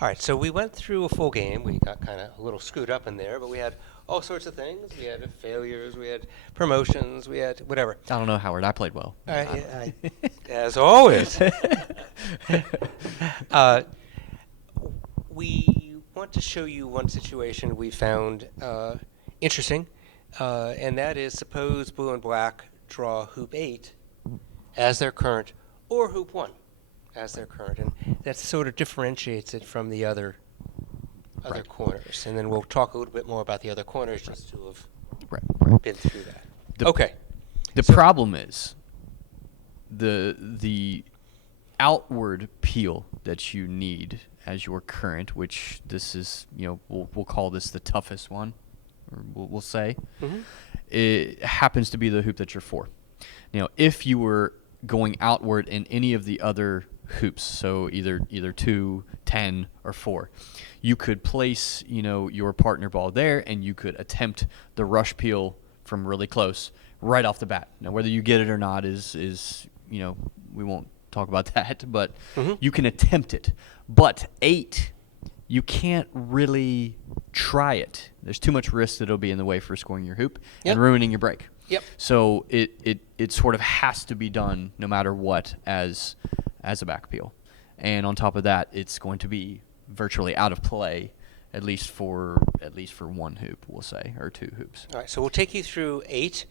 All right, so we went through a full game. We got kind of a little screwed up in there, but we had all sorts of things. We had failures, we had promotions, we had whatever. I don't know, Howard. I played well. As always. We want to show you one situation we found interesting, and that is suppose blue and black draw hoop 8 as their current or hoop 1 as their current, and that sort of differentiates it from the other Right. corners. And then we'll talk a little bit more about the other corners just to have Right. been through that. The- Okay. The So- problem is the outward peel that you need as your current, which this is, we'll call this the toughest one, or we'll say, Mhm. it happens to be the hoop that you're for. If you were going outward in any of the other hoops, so either 2, 10, or 4, you could place, your partner ball there, and you could attempt the rush peel from really close right off the bat. Now, whether you get it or not is we won't talk about that, but Mhm. you can attempt it. But 8, you can't really try it. There's too much risk that it'll be in the way for scoring your hoop Yep. and ruining your break. Yep. So it sort of has to be done no matter what as a back peel. And on top of that, it's going to be virtually out of play at least for one hoop, we'll say, or 2 hoops. All right, so we'll take you through 8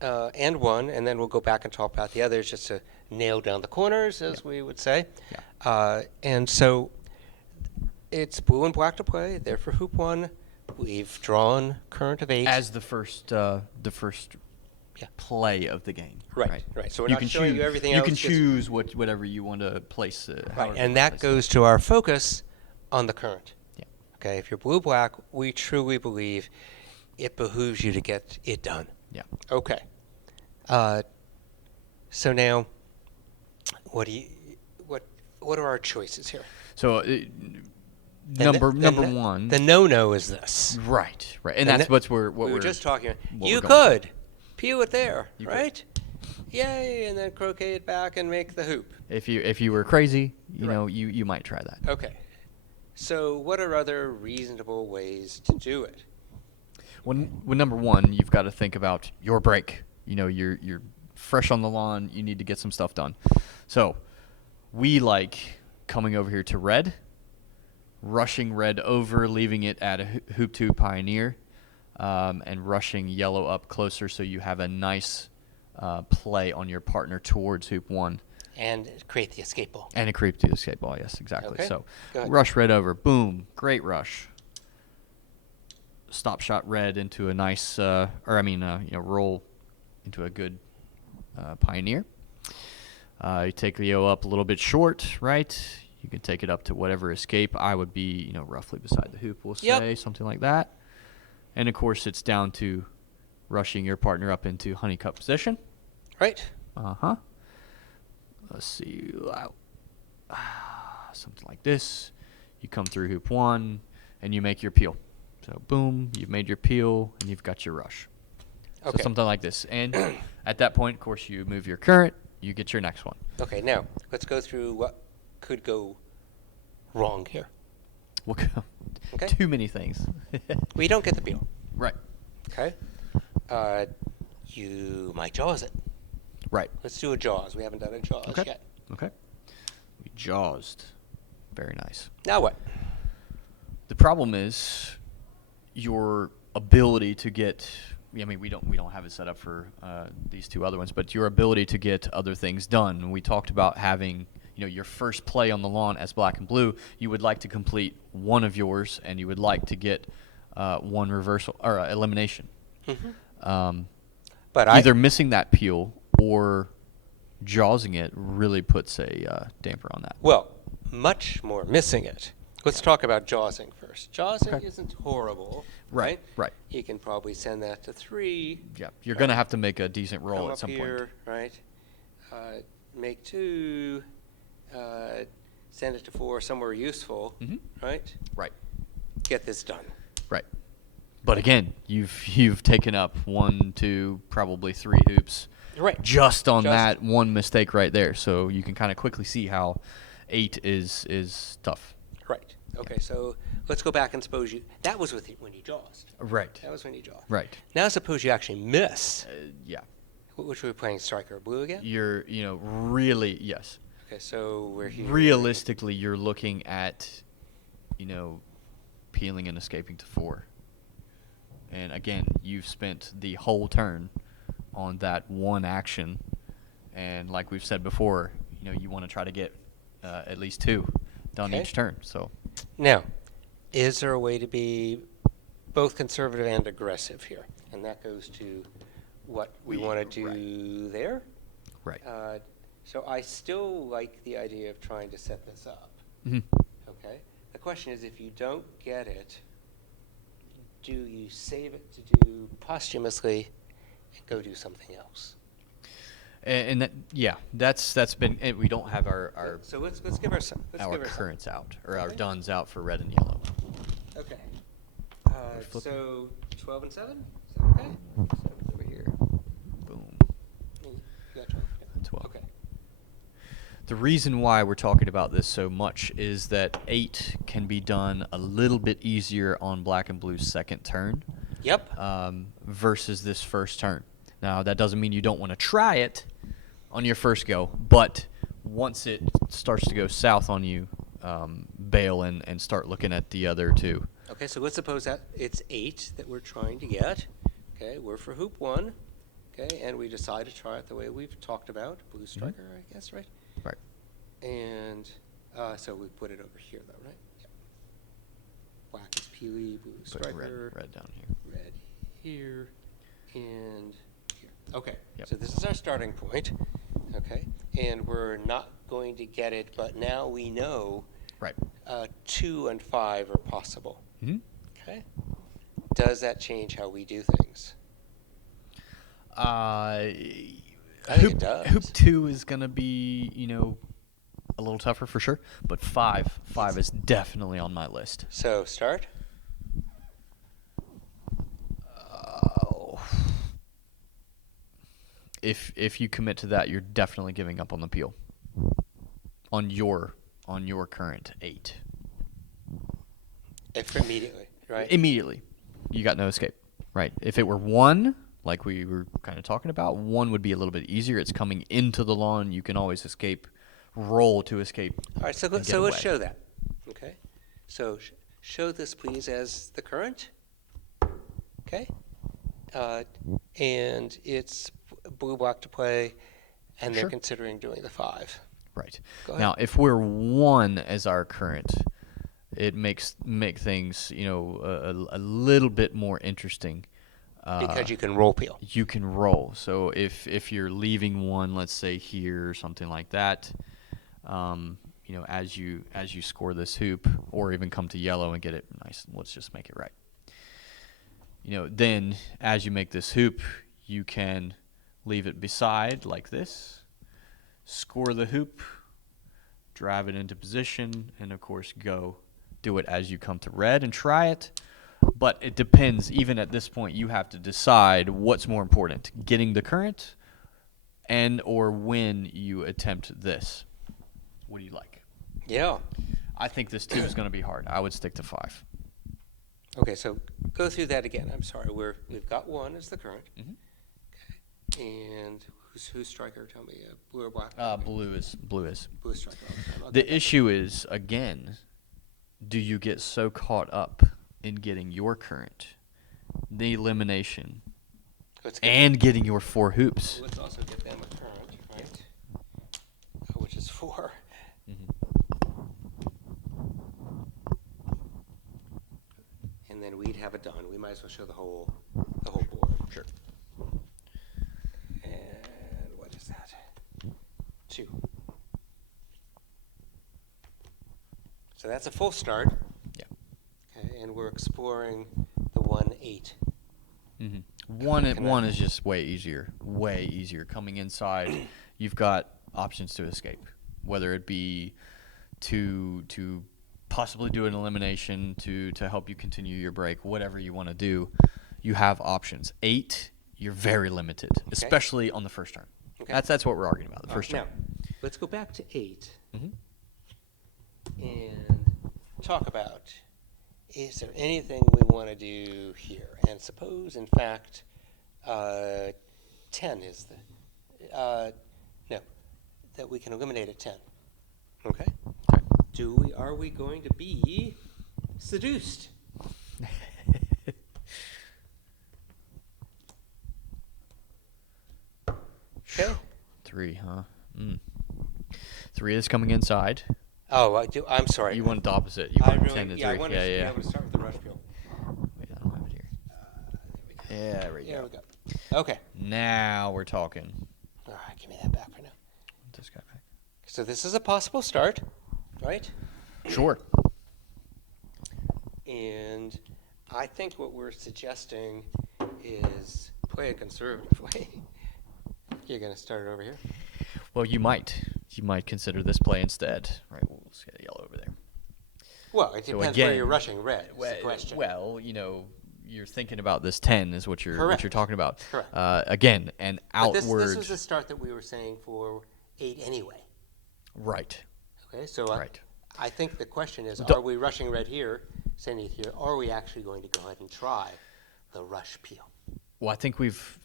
and 1, and then we'll go back and talk about the others just to nail down the corners, as we would say. And so it's blue and black to play. They're for hoop 1. We've drawn current of 8. As the first Yeah. play of the game. Right. So we're not showing you everything You else. can just- choose whatever you want to place. Right, however you and wanna that place it. goes to our focus on the current. Yeah. Okay, if you're blue-black, we truly believe it behooves you to get it done. Yeah. Okay. So now, what are our choices here? So number one. The no-no is this. Right. And And that's that- what we we're were just talking. what You we're going could peel it there, You could. right? Yay, and then croquet it back and make the hoop. If you were crazy, Right. you might try that. Okay. So what are other reasonable ways to do it? When number one, you've got to think about your break. You're fresh on the lawn. You need to get some stuff done. So we like coming over here to red, rushing red over, leaving it at a hoop 2 pioneer, and rushing yellow up closer so you have a nice play on your partner towards hoop 1. And create the escape ball. And a creep to the escape ball, yes, exactly. Okay, So go ahead. rush red over, boom, great rush. Stop shot red into a nice, roll into a good pioneer. You take the O up a little bit short, right? You can take it up to whatever escape. I would be, roughly beside the hoop, we'll Yep. say, something like that. And of course, it's down to rushing your partner up into honeycup position. Right? Let's see. Something like this. You come through hoop 1, and you make your peel. So, boom, you've made your peel, and you've got your rush. So Okay. something like this. And at that point, of course, you move your current. You get your next one. Okay, now let's go through what could go wrong here. We'll go. Okay. Too many things. We don't get the peel. Right. Okay? You might jaws it. Right. Let's do a jaws. We haven't done a jaws Okay. yet. Okay. We jawsed. Very nice. Now what? The problem is your ability to get. I mean, we don't have it set up for these 2 other ones, but your ability to get other things done. We talked about having your first play on the lawn as black and blue. You would like to complete one of yours, and you would like to get one reversal or elimination. But Either missing that peel or jawsing it really puts a damper on that. well, much more missing it. Let's talk about jawsing first. Jawsing Okay. isn't horrible, Right, right. You can probably send that to 3. Yeah, you're going to have to make a decent roll Come at up some here, point. right? Make 2. Send it to 4 somewhere useful, Mhm. right? Right. Get this done. Right. But again, you've taken up 1, 2, probably 3 hoops Right. just on Just- that one mistake right there. So you can kind of quickly see how 8 is tough. Right. Okay, so let's go back and suppose that was when you jawed. Right. That was when you jawed. Right. Now suppose you actually miss. Yeah. Which were we playing, striker or blue again? You're, really, yes. Okay, so we're here. Realistically, you're looking at, peeling and escaping to 4. And again, you've spent the whole turn on that one action. And like we've said before, you want to try to get at least 2 done Okay. each turn. So Now, is there a way to be both conservative and aggressive here? And that goes to what we want to do there. right. So I still like the idea of trying to set this up. Mhm. Okay. The question is, if you don't get it, do you save it to do posthumously and go do something else? And that, that's been. And we don't have our So let's give our some. Let's our give our some. currents out or our Okay. duns out for red and yellow. Okay. flipping. So 12 and 7. Is that okay? 7's over here. Boom. You got 12. Yeah. 12. Okay. The reason why we're talking about this so much is that 8 can be done a little bit easier on black and blue's second turn Yep. versus this first turn. Now, that doesn't mean you don't want to try it on your first go, but once it starts to go south on you, bail and start looking at the other 2. Okay, so let's suppose that it's 8 that we're trying to get. Okay, we're for hoop 1. Okay, and we decide to try it the way we've talked about, blue striker, I guess, right? Right. And so we put it over here, though, right? Yep. Black is peely, blue is Put striker, red down here. red here, and here. Okay, Yep. so this is our starting point. Okay, and we're not going to get it, but now we know Right. 2 and 5 are possible. Hmm. Okay. Does that change how we do things? I think hoop, it does. Hoop 2 is going to be, a little tougher for sure, but 5 is definitely on my list. So start. If you commit to that, you're definitely giving up on the peel. On your current 8. If immediately, right? Immediately. You got no escape. Right. If it were 1, like we were kind of talking about, 1 would be a little bit easier. It's coming into the lawn. You can always escape, roll to escape. All right. So and let's get away. show that. Okay. So show this, please, as the current. Okay. And it's blue black to play, and they're Sure. considering doing the 5. Right. Go ahead. Now, if we're 1 as our current, it make things, a little bit more interesting. Because you can roll peel. You can roll. So if you're leaving 1, let's say here or something like that, as you score this hoop, or even come to yellow and get it nice, let's just make it right. Then as you make this hoop, you can leave it beside like this, score the hoop, drive it into position, and of course do it as you come to red and try it. But it depends. Even at this point, you have to decide what's more important, getting the current and or when you attempt this. What do you like? Yeah. I think this 2 is going to be hard. I would stick to 5. Okay. So go through that again. I'm sorry. We've got 1 as the current. Mhm. Okay. And who's striker? Tell me, blue or black? Blue is. Blue striker all the time. I'll The get that. issue is, again, do you get so caught up in getting your current, the elimination, Let's get and getting your 4 hoops? Let's also get them a current, right? Which is 4. And then we'd have it done. We might as well show the whole board. Sure. And what is that? 2. So that's a full start. Yeah. Okay, and we're exploring the 1-8. Mm-hmm. One Can I- is just way easier. Way easier. Coming inside, you've got options to escape, whether it be to possibly do an elimination to help you continue your break, whatever you want to do. You have options. 8, you're very limited, especially on the first turn. Okay. That's what we're arguing about. The first Now, turn. let's go back to 8 Mhm. and talk about, is there anything we want to do here? And suppose, in fact, 10 is the, no, that we can eliminate at 10. Okay? Are we going to be seduced? Okay. 3, huh? 3 is coming inside. Oh, I'm sorry. You want the opposite. You I want really, 10 to 3. yeah, I wanted to be yeah. able to start with the rush peel. Wait, I don't have it here. There we There go. we go. Okay. Now we're talking. All right, give me that back for now. This guy back. So this is a possible start, right? Sure. And I think what we're suggesting is play it conservatively. You're going to start it over here? Well, you might. You might consider this play instead. Right, we'll just get a yellow over there. Well, it So depends where again, you're rushing red is the question. Well, you're thinking about this 10 is what you're Correct. talking about. Correct. Again, an But outward. this was the start that we were saying for 8 anyway. Right. Okay, so Right. I think the question is, Do- are we rushing red here, sending it here, or are we actually going to go ahead and try the rush peel? Well, I think we've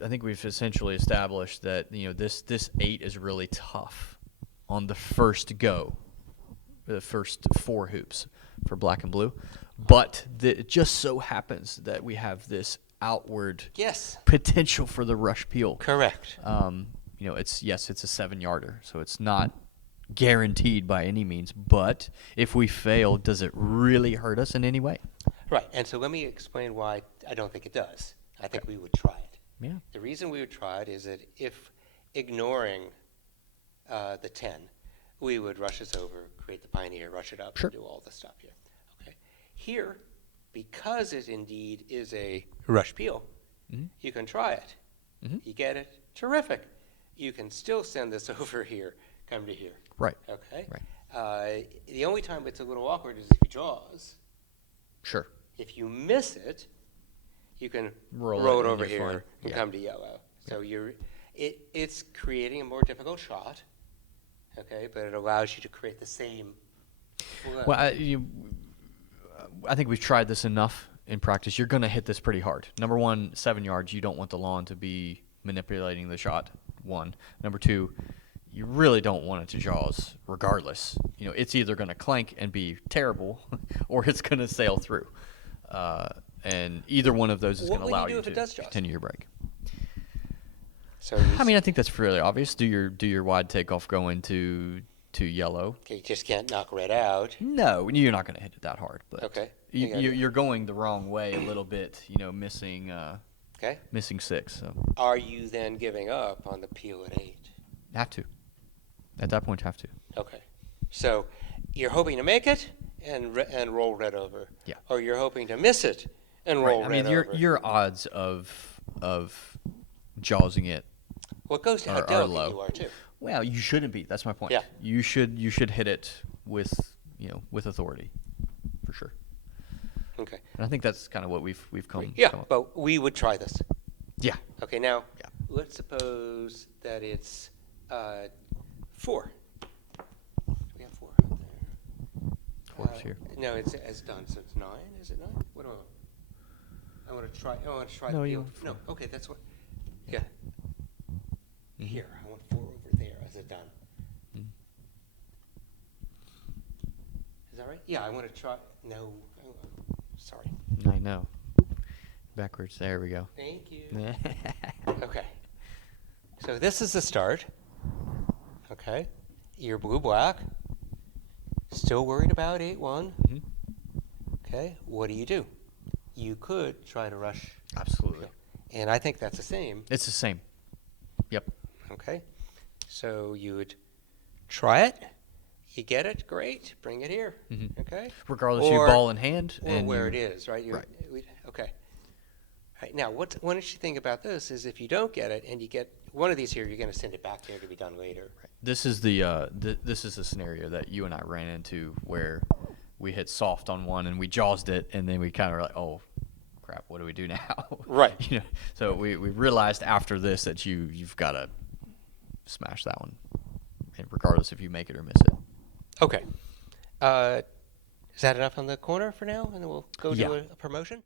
essentially established that this 8 is really tough on the first go, the first 4 hoops for black and blue, but it just so happens that we have this outward Yes, potential for the rush peel. correct. It's a 7-yarder, so it's not guaranteed by any means. But if we fail, does it really hurt us in any way? Right, and so let me explain why I don't think it does. I think we would try it. Yeah. The reason we would try it is that if ignoring the 10, we would rush this over, create the pioneer, rush it up, Sure. and do all the stuff here. Okay. Here, because it indeed is a rush peel, Mhm. you can try it. Mhm. You get it? Terrific. You can still send this over here, come to here. Right. Okay? Right. The only time it's a little awkward is if you jaws. Sure. If you miss it, you can Roll roll it it and over you're here fine. and Yeah. come to yellow. So it's creating a more difficult shot, okay, but it allows you to create the same flow. Well, I think we've tried this enough in practice. You're going to hit this pretty hard. Number one, 7 yards. You don't want the lawn to be manipulating the shot. 1. Number 2, you really don't want it to jaws. Regardless, it's either going to clank and be terrible, or it's going to sail through. And either one of those is What going to will you allow do you if it to does jaws? continue your break. So I mean, I think that's fairly obvious. Do your wide takeoff going to yellow? okay, you just can't knock red out. No, you're not going to hit it that hard. But Okay. You gotta do- you're going the wrong way a little bit. Missing Okay. missing 6. So Are you then giving up on the peel at 8? have to. At that point, have to. Okay. So you're hoping to make it and roll red over. Yeah. Or you're hoping to miss it and roll I red mean, over. your odds of jawsing it. Well, it goes to how are delicate low. you are too. Well, you shouldn't be. That's my point. Yeah. You should hit it with with authority, for sure. Okay. And I think that's kind of what we've come. Yeah, come up- but we would try this. Yeah. Okay, now, Yeah. let's suppose that it's 4. Do we have 4 out there? 4 is here. No, it's done, so it's 9. Is it 9? What do I want to try. I want to try No, the you peel. want 4. No, okay, that's what. Yeah. Mhm. Here, I want 4 over there. Is it done? Mhm. Is that right? Yeah, I want to try. No. Oh, sorry. I know. Backwards. There we go. Thank you. Okay. So this is the start. Okay. You're blue-black. Still worried about 8-1. Mhm. Okay. What do? You could try to rush. Absolutely. And I think that's the same. It's the same. Yep. Okay. So you would try it. You get it. Great. Bring it here. Mhm. Okay. Regardless, Or- you ball in hand Or and where you- it is, right? Right. Okay. Right. Now, what don't you think about this is if you don't get it and you get one of these here, you're going to send it back there to be done later. This is this is the scenario that you and I ran into where we hit soft on one and we jawsed it, and then we kind of were like, oh crap, what do we do now? Right. So we realized after this that you've got to smash that one, and regardless if you make it or miss it. Okay. Is that enough on the corner for now? And then we'll go Yeah. to a promotion?